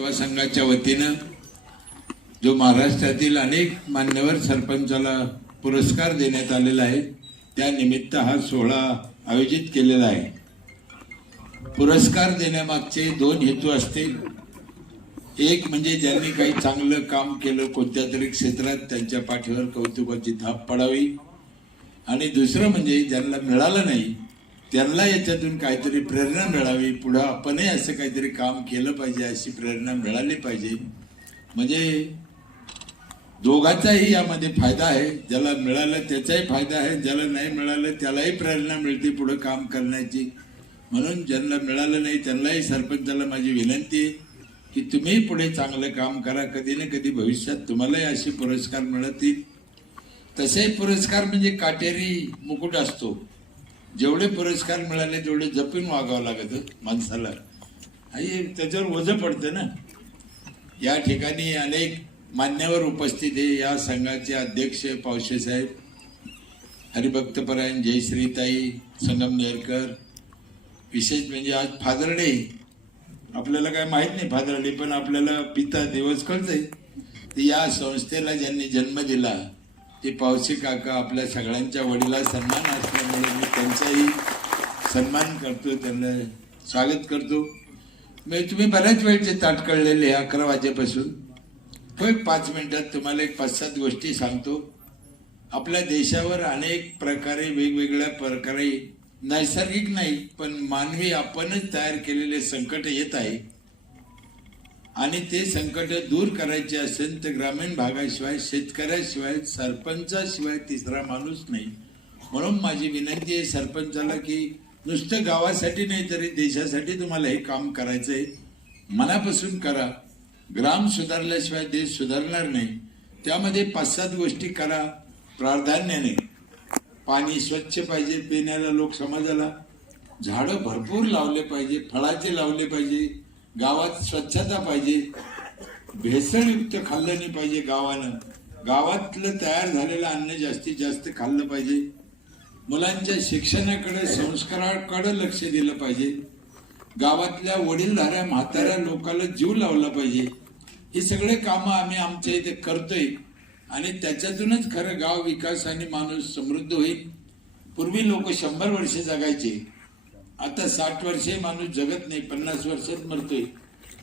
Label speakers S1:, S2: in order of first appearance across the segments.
S1: सेवा संघाच्या वतीनं जो महाराष्ट्रातील अनेक मान्यवर सरपंचाला पुरस्कार देण्यात आलेला आहे त्यानिमित्त हा सोहळा आयोजित केलेला आहे. पुरस्कार देण्यामागचे दोन हेतू असतील. एक म्हणजे ज्यांनी काही चांगलं काम केलं कोणत्या तरी क्षेत्रात त्यांच्या पाठीवर कौतुकाची थाप पडावी. आणि दुसरं म्हणजे ज्यांना मिळालं नाही त्यांना याच्यातून काहीतरी प्रेरणा मिळावी. पुढं आपणही असं काहीतरी काम केलं पाहिजे अशी प्रेरणा मिळाली पाहिजे. म्हणजे दोघांचाही यामध्ये फायदा आहे. ज्याला मिळालं त्याचाही फायदा आहे. ज्याला नाही मिळालं त्यालाही प्रेरणा मिळते पुढं काम करण्याची. म्हणून ज्यांना मिळालं नाही त्यांनाही सरपंचाला माझी विनंती आहे की तुम्ही पुढे चांगलं काम करा. कधी ना कधी भविष्यात तुम्हालाही असे पुरस्कार मिळतील. तसे पुरस्कार म्हणजे काटेरी मुकुट असतो. जेवढे पुरस्कार मिळाले तेवढे जपून वागावं लागत माणसाला. आणि त्याच्यावर वजं पडतं ना. या ठिकाणी अनेक मान्यवर उपस्थित आहे. या संघाचे अध्यक्ष पावशे साहेब हरिभक्तपरायण जयश्रीताई संगमनेरकर विशेष म्हणजे आज फादरडे. आपल्याला काय माहीत नाही फादरडे पण आपल्याला पिता दिवस कळतंय या संस्थेला ज्यांनी जन्म दिला ते पावसे काका आपल्या सगळ्यांच्या वडिला सन्मान असल्यामुळे मी त्यांचाही सन्मान करतो त्यांना स्वागत करतो. मी तुम्ही बऱ्याच वेळचे ताटकळलेले अकरा वाजेपासून. तो एक पाच मिनिटात तुम्हाला एक पाच सात गोष्टी सांगतो. आपल्या देशावर अनेक प्रकारे वेगवेगळ्या प्रकारे नैसर्गिक नाही पण मानवी आपणच तयार केलेले संकट येत आहे. आणि ते संकट दूर करायचे असेल तर ग्रामीण भागाशिवाय शेतकऱ्याशिवाय सरपंचाशिवाय तिसरा माणूस नाही. म्हणून माझी विनंती आहे सरपंचाला की नुसतं गावासाठी नाही तरी देशासाठी तुम्हाला हे काम करायचं आहे मनापासून करा. ग्राम सुधारल्याशिवाय देश सुधारणार नाही. त्यामध्ये पाच सात गोष्टी करा. प्राधान्याने पाणी स्वच्छ पाहिजे पिण्याला लोक समाजाला झाडं भरपूर लावले पाहिजे फळाचे लावले पाहिजे. गावात स्वच्छता पाहिजे भेसळयुक्त खाल्लं नाही पाहिजे गावानं. गावातलं तयार झालेलं अन्न जास्तीत जास्त खाल्लं पाहिजे. मुलांच्या शिक्षणाकडे संस्काराकडे लक्ष दिलं पाहिजे. गावातल्या वडीलधाऱ्या म्हाताऱ्या लोकाला जीव लावला पाहिजे. हे सगळे कामं आम्ही आमच्या इथे करतोय. आणि त्याच्यातूनच खरं गाव विकास आणि माणूस समृद्ध होईल. पूर्वी लोक शंभर वर्ष जगायचे. आता साठ वर्षे माणूस जगत नाही पन्नास वर्षात मरतोय.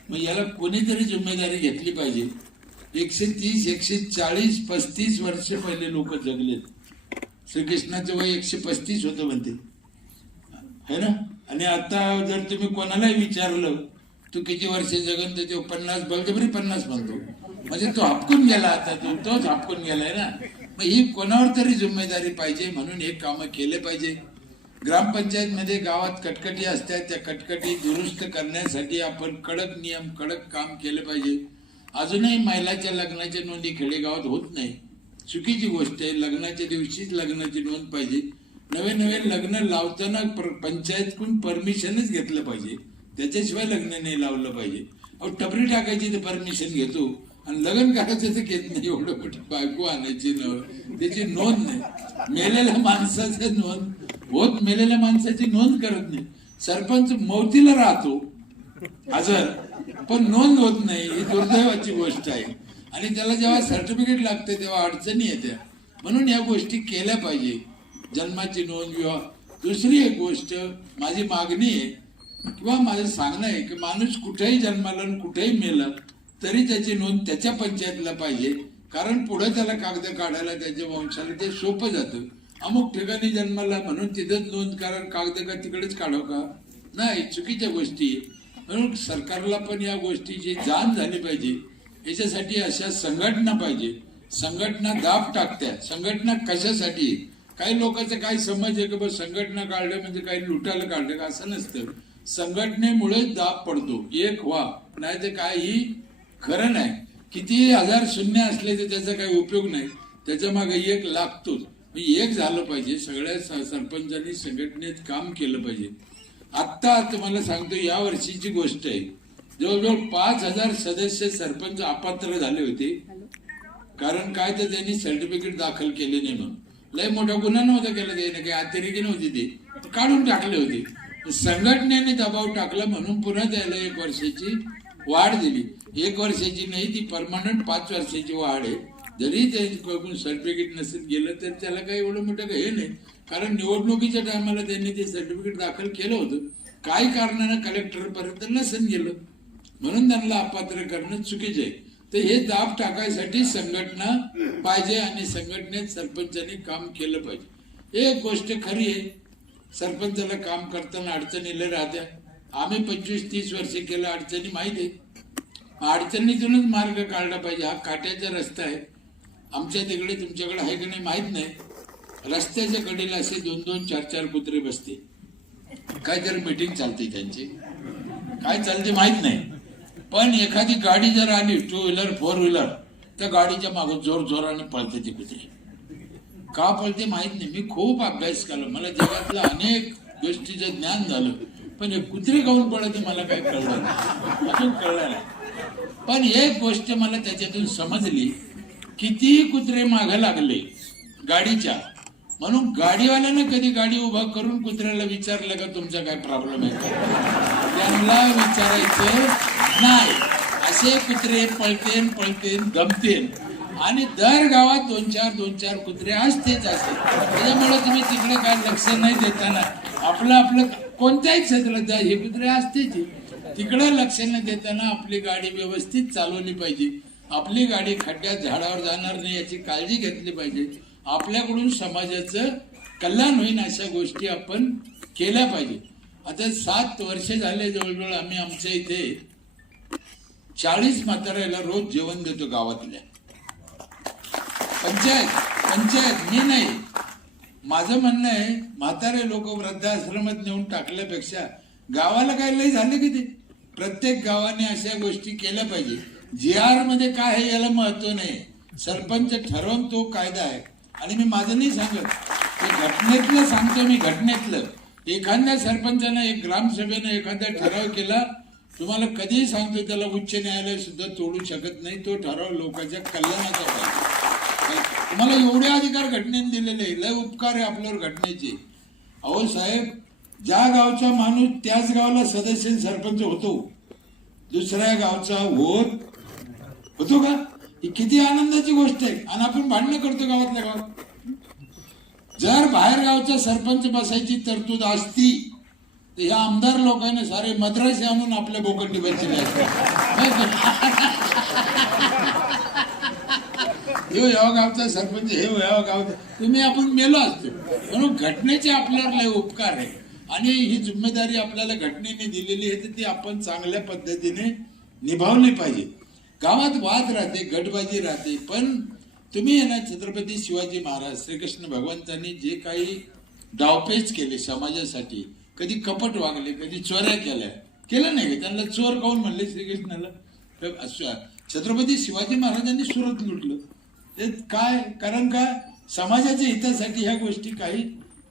S1: मग याला कोणीतरी जिम्मेदारी घेतली पाहिजे? एकशे तीस एकशे चाळीस पस्तीस वर्ष पहिले लोक जगलेत. श्रीकृष्णाचं वय एकशे पस्तीस होतं म्हणते. है ना? आणि आता जर तुम्ही कोणालाही विचारलं तू किती वर्ष जगन तर तो पन्नास बळजबरी पन्नास म्हणतो. म्हणजे तो हपकून गेला आता तो तोच हपकून गेलाय ना. मग ही कोणावर तरी जिम्मेदारी पाहिजे म्हणून हे कामं केले पाहिजे. ग्रामपंचायतमध्ये गावात कटकटी असतात त्या कटकटी दुरुस्त करण्यासाठी आपण कडक नियम कडक काम केलं पाहिजे. अजूनही महिलाच्या लग्नाच्या नोंदी खेडेगावात होत नाही. चुकीची गोष्ट आहे लग्नाच्या दिवशीच लग्नाची नोंद पाहिजे. नवे नवे लग्न लावताना पर पंचायतकडून परमिशनच घेतलं पाहिजे. त्याच्याशिवाय लग्न नाही लावलं पाहिजे. अहो टपरी टाकायची तर परमिशन घेतो. आणि लग्न काढायचं तर घेत नाही एवढं कुठे बायको आणायची न त्याची नोंद नाही. मेलेल्या माणसाचं नोंद. होत मेलेल्या माणसाची नोंद करत नाही. सरपंच मौतीला राहतो हजर. पण नोंद होत नाही ही दुर्दैवाची गोष्ट आहे. आणि त्याला जेव्हा सर्टिफिकेट लागते तेव्हा अडचणी येत्या. म्हणून या गोष्टी केल्या पाहिजे. जन्माची नोंद विवाह. दुसरी एक गोष्ट माझी मागणी आहे किंवा माझं सांगणं आहे की माणूस कुठेही जन्माला आणि कुठेही मेला तरी त्याची नोंद त्याच्या पंचायतला पाहिजे. कारण पुढे त्याला कागद काढायला त्याच्या वंशाला ते सोपं जातं. अमुक ठिकाणी जन्माला म्हणून तिथंच नोंद करा कागद का तिकडेच काढाव का? नाही चुकीच्या गोष्टी. म्हणून सरकारला पण या गोष्टीची जाण झाली पाहिजे. याच्यासाठी अशा संघटना पाहिजे. संघटना दाब टाकत्या. संघटना कशासाठी? काही लोकांचं काही समज आहे की बस संघटना काढलं म्हणजे काही लुटायला काढलं का? असं नसतं. संघटनेमुळेच दाब पडतो. एक व्हा. नाही तर काही खरं नाही. किती हजार शून्य असले तर त्याचा काही उपयोग नाही. त्याच्यामागे एक लागतोच मग एक झालं पाहिजे. सगळ्या सरपंचांनी संघटनेत काम केलं पाहिजे. आत्ता तुम्हाला सांगतो या वर्षीची गोष्ट आहे. जवळजवळ पाच हजार सदस्य सरपंच अपात्र झाले होते. कारण काय तर त्यांनी सर्टिफिकेट दाखल केले नाही म्हणून. लय मोठा गुन्हा नव्हता केला त्याने काही अतिरेकी नव्हती ते. काढून टाकले होते. संघटनेने दबाव टाकला म्हणून पुन्हा त्याला एक वर्षाची वाढ दिली. एक वर्षाची नाही ती परमनंट पाच वर्षाची वाढ आहे. जरी त्यांच्याकडून सर्टिफिकेट नसेल गेलं तर त्याला काही एवढं मोठं काही हे नाही. कारण निवडणुकीच्या टायमाला त्यांनी ते सर्टिफिकेट दाखल केलं होतं. काही कारणानं कलेक्टर पर्यंत नसेल गेलं? म्हणून त्यांना अपात्र करणं चुकीचं आहे. तर हे दाब टाकायसाठी संघटना पाहिजे आणि संघटनेत सरपंचांनी काम केलं पाहिजे. एक गोष्ट खरी आहे सरपंचाला काम करताना अडचणीला राहत्या. आम्ही पंचवीस तीस वर्ष केलं अडचणी माहिती आहे. अडचणीतूनच मार्ग काढला पाहिजे. हा काट्याचा रस्ता आहे. आमच्या तिकडे तुमच्याकडे आहे की नाही माहीत नाही. रस्त्याच्या कडेला असे दोन दोन चार चार कुत्रे बसते. काहीतरी मीटिंग चालते त्यांची. काय चालते माहीत नाही. पण एखादी गाडी जर आली टू व्हीलर फोर व्हीलर त्या गाडीच्या मागं जोर जोराने पळते ती कुत्रे. का पळते माहीत नाही. मी खूप अभ्यास केला. मला जगातलं अनेक गोष्टीचं ज्ञान झालं. पण हे कुत्रे काऊन पळते मला काही कळलं नाही. अजून कळलं नाही. पण एक गोष्ट मला त्याच्यातून समजली. किती कुत्रे मागे लागले गाडीच्या म्हणून गाडीवाल्यानं कधी गाडी उभा करून कुत्र्याला विचारलं का तुमचा काय प्रॉब्लेम आहे? का त्यांना विचारायचं नाही. असे कुत्रे पळतेन पळतेन गमतेन आणि दर गावात दोन चार दोन चार कुत्रे असतेच असते त्याच्यामुळे तुम्ही तिकडे काय लक्ष नाही देताना आपलं आपलं कोणत्याही क्षेत्रात जा हे कुत्रे असतेच. तिकडे लक्ष न देताना आपली गाडी व्यवस्थित चालवली पाहिजे. आपली गाडी खड्ड्यात झाडावर जाणार नाही याची काळजी घेतली पाहिजे. आपल्याकडून समाजाचं कल्याण होईल अशा गोष्टी आपण केल्या पाहिजे. आता सात वर्ष झाले जवळजवळ आम्ही आमच्या इथे चाळीस म्हाताऱ्याला रोज जेवण देतो गावातल्या. पंचायत पंचायत मी नाही. माझं म्हणणं आहे म्हातारे लोक वृद्धाश्रमात नेऊन टाकल्यापेक्षा गावाला काय लय झाले की ते? प्रत्येक गावाने अशा गोष्टी केल्या पाहिजे. जी आरमध्ये काय आहे याला महत्त्व नाही. सरपंच ठरवून तो कायदा आहे. आणि मी माझं नाही सांगत. ते घटनेतलं सांगतो मी घटनेतलं. एखाद्या सरपंचानं एक ग्रामसभेनं एखादा ठराव केला तुम्हाला कधीही सांगतो त्याला उच्च न्यायालय सुद्धा तोडू शकत नाही. तो ठराव लोकांच्या कल्याणाचा पाहिजे. तुम्हाला एवढे अधिकार घटनेने दिलेले आहे. लय उपकार आहे आपल्यावर घटनेचे. अहो साहेब ज्या गावचा माणूस त्याच गावाला सदस्य सरपंच होतो. दुसऱ्या गावचा होत होतो का? ही किती आनंदाची गोष्ट आहे. आणि आपण भांडणं करतो गावातल्या गावात. जर बाहेर गावचा सरपंच बसायची तरतूद असती तर ह्या आमदार लोकांनी सारे मद्रासी आणून आपल्या बोकंडी बसले हे या गावचा सरपंच हे या गावचा. तुम्ही आपण मेलो असतो. म्हणून घटनेचे आपल्याला लय उपकार आहे. आणि ही जिम्मेदारी आपल्याला घटनेने दिलेली आहे तर ती आपण चांगल्या पद्धतीने निभावली पाहिजे. गावात वाद राहते गटबाजी राहते पण तुम्ही आहे ना छत्रपती शिवाजी महाराज श्रीकृष्ण भगवंतांनी जे काही डावपेच केले समाजासाठी कधी कपट वागले कधी चोऱ्या केल्या केलं नाही का? त्यांना चोर काऊन म्हणले श्रीकृष्णाला? तर छत्रपती शिवाजी महाराजांनी सुरत लुटलं. ते काय कारण का? समाजाच्या हितासाठी ह्या गोष्टी काही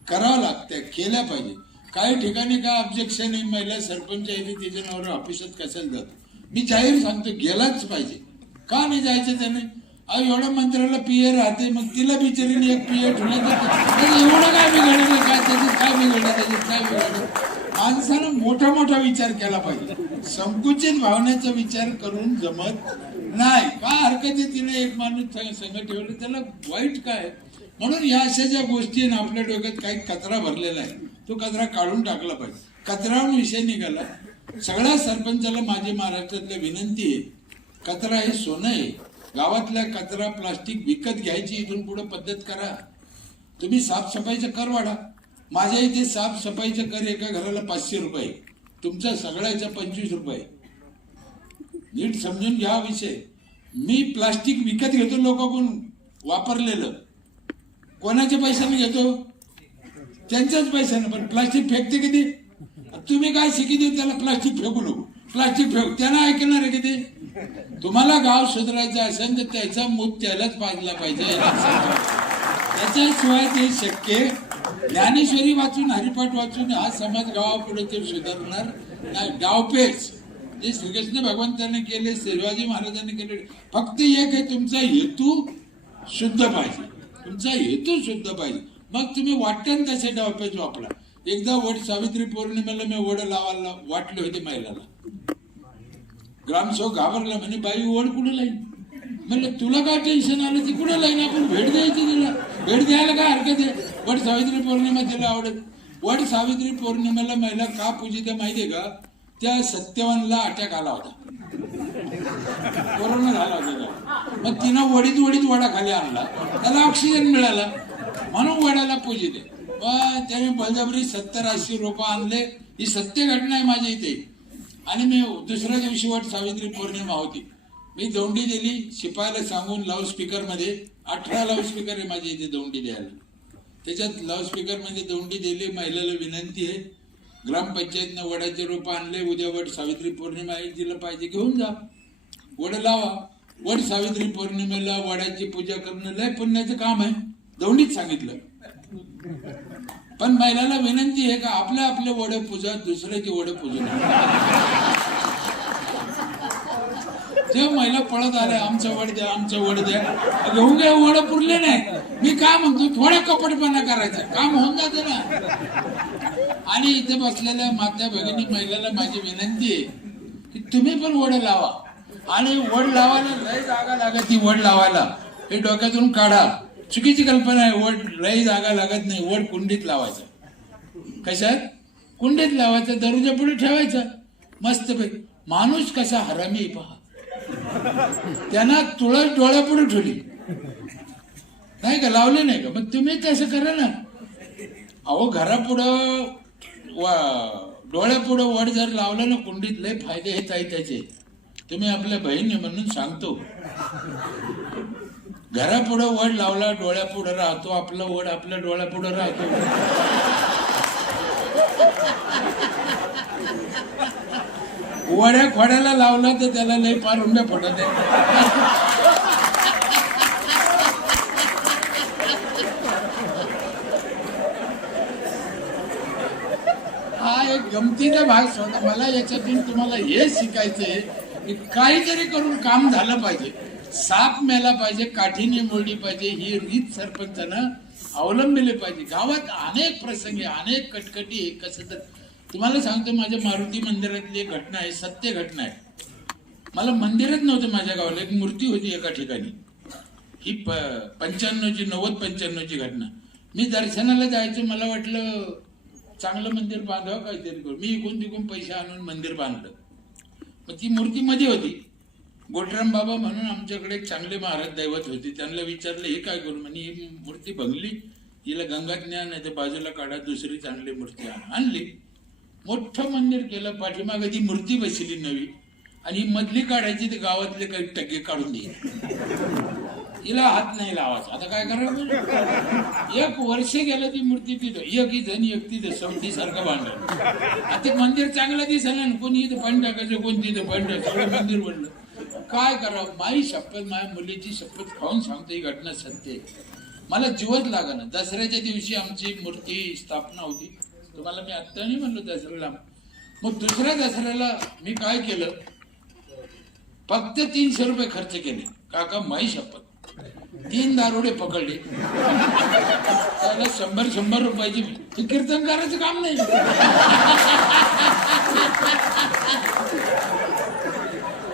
S1: कराव्या लागत्या केल्या पाहिजे. काही ठिकाणी काय ऑब्जेक्शन आहे महिला सरपंच आहे ते तिच्या नवरा ऑफिसात कशाला जातो? मी जाहीर सांगतो गेलाच पाहिजे. का नाही जायचं त्याने? अहो एवढ्या मंत्र्याला पीए राहते मग तिला बिचारीने एक पीए ठेवलं एवढं काय बिघडलं? काय त्याच्यात काय बिघडलं? त्याच्यात काय बिघडलं? माणसानं मोठा मोठा विचार केला पाहिजे. संकुचित भावनेचा विचार करून जमत नाही. काय हरकत आहे तिने एक माणूस संग ठेवलं? त्याला वाईट काय? म्हणून या अशा ज्या गोष्टी आहे ना आपल्या डोक्यात काही कचरा भरलेला आहे तो कचरा काढून टाकला पाहिजे. कचरावरून विषय निघाला. सगळ्या सरपंचाला माझी महाराष्ट्रातल्या विनंती आहे. कचरा हे सोनं आहे. गावातल्या कचरा प्लास्टिक विकत घ्यायची इथून पुढे पद्धत करा. तुम्ही साफसफाईचं कर वाढा. माझ्या इथे साफसफाईचं कर एका घराला पाचशे रुपये. तुमचा सगळ्याचा पंचवीस रुपये. नीट समजून घ्या विषय. मी प्लास्टिक विकत घेतो लोकांकडून वापरलेलं. कोणाच्या पैशाने घेतो? त्यांच्याच पैशाने. पण प्लास्टिक फेकते किती? तुम्ही काय शिकिते त्याला प्लास्टिक फेकू नको. प्लास्टिक फेक त्यांना ऐकणार आहे किती तुम्हाला गाव सुधारायचं असेल तर त्याचा मूत त्यालाच पाजला पाहिजे. त्याच्याशिवाय ते शक्य. ज्ञानेश्वरी वाचून हरिपाठ वाचून हा समाज गावापुढे ते सुधारणार गावपेच डावपेच जे श्रीकृष्ण भगवंतांनी केले शिवाजी महाराजांनी केले फक्त एक आहे तुमचा हेतू शुद्ध पाहिजे. तुमचा हेतू शुद्ध पाहिजे. मग तुम्ही वाटतं तसे डावपेच वापरा. एकदा वड सावित्री पौर्णिमेला मी वड लावायला वाटले होते महिलाला. ग्रामसेवक घाबरला म्हणे बाई ओढ कुठं लाईन? म्हणलं तुला काय टेन्शन आलं? ती कुठं लाईन? आपण भेट द्यायची तिला. भेट द्यायला काय हरकत आहे? वट सावित्री पौर्णिमा तिला आवडत. वट सावित्री पौर्णिमेला महिला का पूजित माहितीये का? त्या सत्यवानला अटॅक आला होता. कोरोना झाला होता मग तिनं वडीत वडीत वडा खाली आणला. त्याला ऑक्सिजन मिळाला. म्हणून वडाला पूजित. आहे त्याने बळजबरी सत्तर ऐंशी रोप आणले. ही सत्य घटना आहे माझ्या इथे. आणि मी दुसऱ्या दिवशी वट सावित्री पौर्णिमा होती. मी दौंडी दिली शिपायाला सांगून लाऊडस्पीकरमध्ये अठरा लाऊडस्पीकर आहे माझ्या इथे दौंडी द्यायला. त्याच्यात लाऊडस्पीकरमध्ये मध्ये दौंडी दिली महिलेला विनंती आहे. ग्रामपंचायतनं वडाचे रोप आणले उद्या वट सावित्री पौर्णिमा आहे जिला पाहिजे घेऊन जा. वड लावा. वड सावित्री पौर्णिमेला वडाची पूजा करणं लय पुण्याचं काम आहे. दौंडीत सांगितलं. पण महिलाला विनंती आहे का आपल्या आपले वड पूजा दुसऱ्याची वड पूजू नये जेव्हा महिला पळत आल्या आमचं वड द्या आमचं वड द्या. घेऊन घ्या वड पुरले नाही. मी काय म्हणतो थोडा कपटपणा करायचा. काम होऊन जाते ना. आणि इथे बसलेल्या मात्या भगिनी महिलाला माझी विनंती आहे की तुम्ही पण वड लावा. आणि वड लावायला लय जागा लागत ती वड लावायला. हे डोक्यातून काढा. चुकीची कल्पना आहे. वड लय जागा लागत नाही. वड कुंडीत लावायचं. कशात? कुंडीत लावायचं. दरुजा पुढे ठेवायचं. मस्त पैकी माणूस कसा हरामी पहा. त्यांना तुळस डोळ्यापुढे ठेवली. नाही का? लावले नाही का? मग तुम्ही तसं करा ना. अहो घरापुढं वा- डोळ्यापुढं वड जर लावलं ना कुंडीत लय फायदे हेच आहे त्याचे. तुम्ही आपल्या बहिणी म्हणून सांगतो. घरापुढं वड लावला डोळ्यापुढं राहतो. आपलं वड आपल्या डोळ्यापुढं राहतो. वड्या खोड्याला लावला तर त्याला लय फार रुंब्या फुटत हा एक गमतीचा भाग होता मला याच्यातून तुम्हाला हे शिकायचंय की काहीतरी करून काम झालं पाहिजे. साप मेला पाहिजे काठीने मोडली पाहिजे ही रीत सरपंचानं अवलंबिले पाहिजे. गावात अनेक प्रसंगी अनेक कटकटी आहे कसं तर तुम्हाला सांगतो माझ्या मारुती मंदिरातली एक घटना आहे सत्य घटना आहे. मला मंदिरच नव्हतं माझ्या गावाला एक मूर्ती होती एका ठिकाणी. ही प पंच्याण्णवची नव्वद पंच्याण्णवची घटना. मी दर्शनाला जायचं मला वाटलं चांगलं मंदिर बांधावं काहीतरी करू. मी इकून तिकून पैसे आणून मंदिर बांधलं. मग ती मूर्ती मध्ये होती. गोटराम बाबा म्हणून आमच्याकडे एक चांगले महाराज दैवत होते. त्यांना विचारलं हे काय करू म्हणे ही मूर्ती भंगली हिला गंगा ज्ञान नाही तर बाजूला काढा दुसरी चांगली मूर्ती आणली. मोठं मंदिर केलं पाठीमागे ती मूर्ती बसली नवी. आणि ही मधली काढायची ते गावातले काही टक्के काढून दे हिला हात नाही लावायचा. आता काय करावं एक वर्ष गेलं ती मूर्ती तिथं. एक ही जण एक तिथं समती सारखं बांधलं आता मंदिर चांगलं दिसलं ना कोणी इथं पण टाकायचं कोण तिथं पण टाकायचं. मंदिर बनलं काय करावं? माई शपथ माझ्या मुलीची शपथ खाऊन सांगतो ही घटना सत्य आहे. मला जीवच ना दसऱ्याच्या दिवशी आमची मूर्ती स्थापना होती. तुम्हाला मी आत्ता नाही म्हणलो दसऱ्याला. मग दुसऱ्या दसऱ्याला मी काय केलं? फक्त तीनशे रुपये खर्च केले. काका माई शपथ. तीन दारोडे पकडले. त्याला शंभर शंभर रुपयाची हे कीर्तन करायचं काम नाही.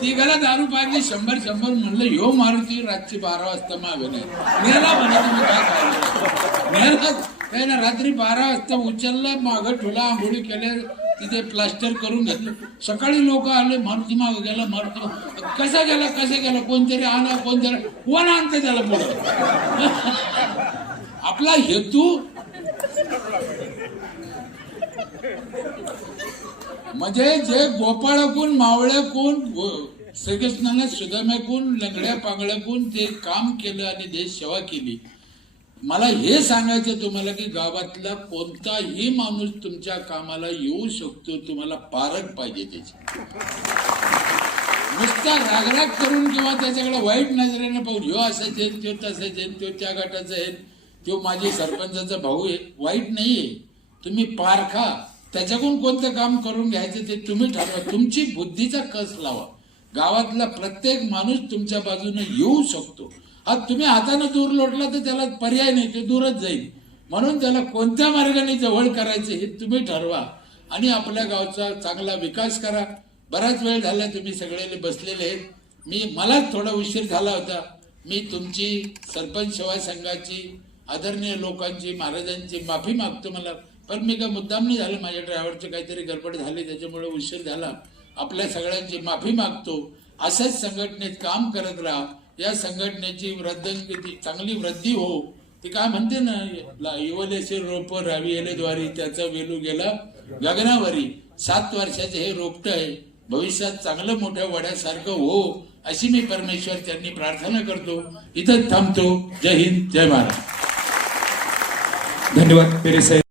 S1: तिघाला दारू पाहिजे शंभर शंभर म्हणलं ह्यो मारुती रातची बारा वाजता मागे नाही. नेला म्हणे तुम्ही काय खायला नेला ना रात्री बारा वाजता उचलला मागं ठुला आंघोळी केल्या तिथे प्लास्टर करून घेतलं. सकाळी लोक आले मारुती माग गेला मारुती कसा गेला कसा गेला? कोणतरी आला कोणतरी कोण आणतं त्याला पुढं? आपला हेतू म्हणजे जे गोपाळकून मावळ्याकून गो- श्रीकृष्णाने सुदाम्याकून लंगड्या पांगळ्याकून ते काम केलं आणि देश सेवा केली. मला हे सांगायचं तुम्हाला की गावातला कोणताही माणूस तुमच्या कामाला येऊ शकतो तुम्हाला पारख पाहिजे त्याची. नुसता रागराग करून किंवा त्याच्याकडे वाईट नजरेने पाहून ह्यो असायचे आहे तो तसाच तो त्या गटाचा आहे तो माझी सरपंचाचा भाऊ आहे वाईट नाहीये. तुम्ही पारखा. त्याच्याकडून कोणतं काम करून घ्यायचं ते तुम्ही ठरवा. तुमची बुद्धीचा कस लावा. गावातला प्रत्येक माणूस तुमच्या बाजूने येऊ शकतो. आज तुम्ही हाताने दूर लोटला तर त्याला पर्याय नाही ते दूरच जाईल. म्हणून त्याला कोणत्या मार्गाने जवळ करायचं हे तुम्ही ठरवा. आणि आपल्या गावचा चांगला विकास करा. बराच वेळ झाला तुम्ही सगळे बसलेले आहेत. मी मलाच थोडा उशीर झाला होता. मी तुमची सरपंच सेवा संघाची आदरणीय लोकांची महाराजांची माफी मागतो मला. पण मी काय मुद्दाम नाही झालं माझ्या ड्रायव्हरचे काहीतरी गडबड झाली त्याच्यामुळे उशीर झाला. आपल्या सगळ्यांची माफी मागतो. असंच संघटनेत काम करत राहा. या संघटनेची वृद्धी चांगली वृद्धी हो. ती काय म्हणते ना युवलेचे इवलेसे रोप रावियले द्वारी त्याचा वेलू गेला गगनावरी. सात वर्षाचे हे रोपट आहे. भविष्यात चांगलं मोठ्या वड्यासारखं हो अशी मी परमेश्वर त्यांनी प्रार्थना करतो. इथं थांबतो. जय हिंद जय महाराज
S2: धन्यवाद पेरे साहेब.